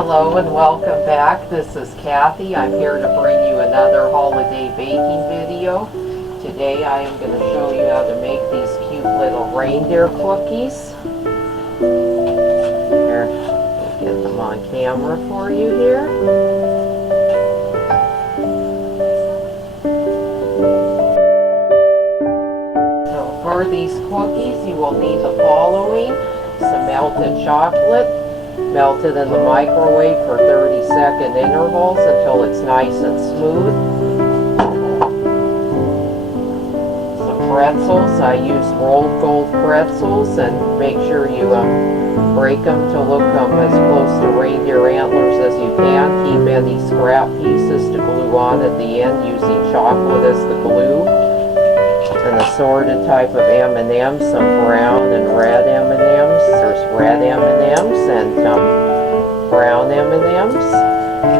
Hello and welcome back. This is Kathy. I'm here to bring you another holiday baking video. Today I am going to show you how to make these cute little reindeer cookies. Here, let me get them on camera for you here. So for these cookies you will need the following: some melted chocolate, melted in the microwave for 30-second intervals until it's nice and smooth. Some pretzels. I use rolled gold pretzels, and make sure you break them to look as close to reindeer antlers as you can. Keep any scrap pieces to glue on at the end using chocolate as the glue. An assorted type of M&Ms, some brown and red M&Ms. There's red M&Ms and brown M&Ms.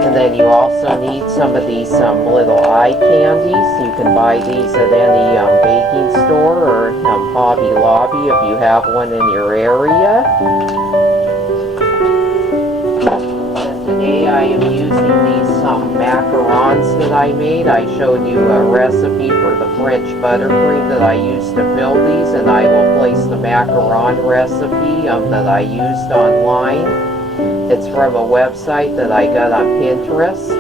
And then you also need some of these little eye candies. You can buy these at any baking store or Hobby Lobby if you have one in your area. And today I am using these macarons that I made. I showed you a recipe for the French buttercream that I used to fill these, and I will place the macaron recipe that I used online. It's from a website that I got on Pinterest.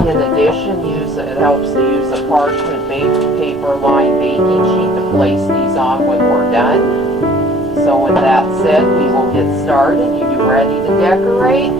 In addition, it helps to use a parchment paper-lined baking sheet to place these on when we're done. So with that said, we will get started. You ready to decorate?